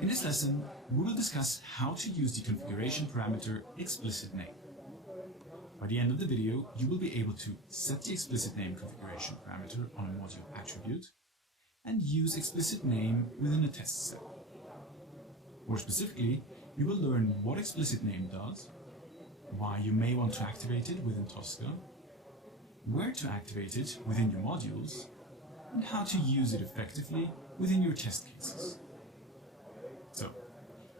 In this lesson, we will discuss how to use the configuration parameter explicitName. By the end of the video, you will be able to set the explicitName configuration parameter on a module attribute and use explicitName within a test set. More specifically, you will learn what explicitName does, why you may want to activate it within Tosca, where to activate it within your modules, and how to use it effectively within your test cases. So,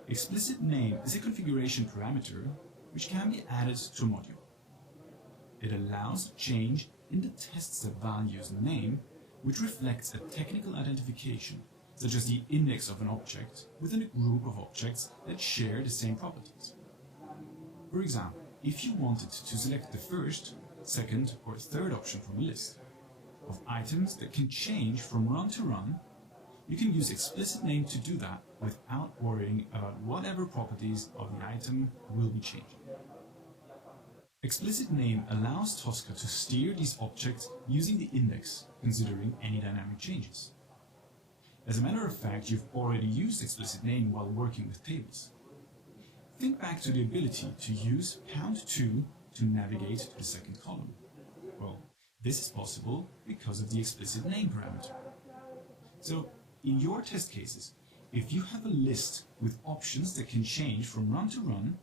explicitName is a configuration parameter which can be added to a module. It allows a change in the test set value's name, which reflects a technical identification, such as the index of an object within a group of objects that share the same properties. For example, if you wanted to select the first, second, or third option from a list of items that can change from run to run, you can use explicitName to do that without worrying about whatever properties of the item will be changing. explicitName allows Tosca to steer these objects using the index, considering any dynamic changes. As a matter of fact, you've already used explicitName while working with tables. Think back to the ability to use #2 to navigate to the second column. Well, this is possible because of the explicitName parameter. So, in your test cases, if you have a list with options that can change from run to run,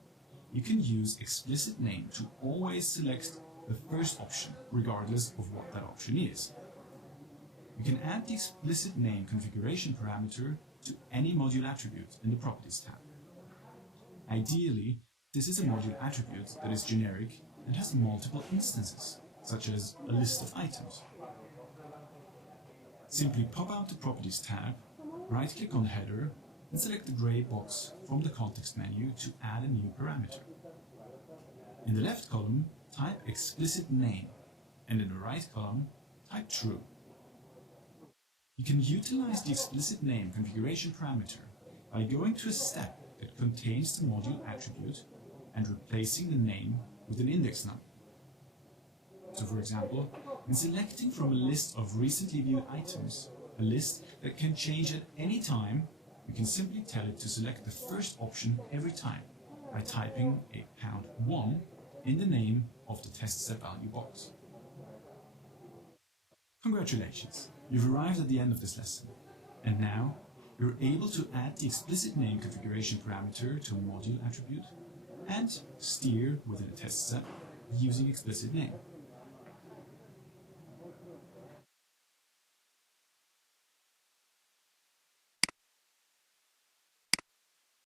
you can use explicitName to always select the first option, regardless of what that option is. You can add the explicitName configuration parameter to any module attribute in the Properties tab. Ideally, this is a module attribute that is generic and has multiple instances, such as a list of items. Simply pop out the Properties tab, right-click on Header, and select the gray box from the context menu to add a new parameter. In the left column, type explicitName, and in the right column, type true. You can utilize the explicitName configuration parameter by going to a step that contains the module attribute and replacing the name with an index number. So for example, in selecting from a list of recently viewed items, a list that can change at any time, you can simply tell it to select the first option every time by typing a #1 in the name of the test set value box. Congratulations, you've arrived at the end of this lesson, and now you're able to add the explicitName configuration parameter to a module attribute and steer within a test set using explicitName.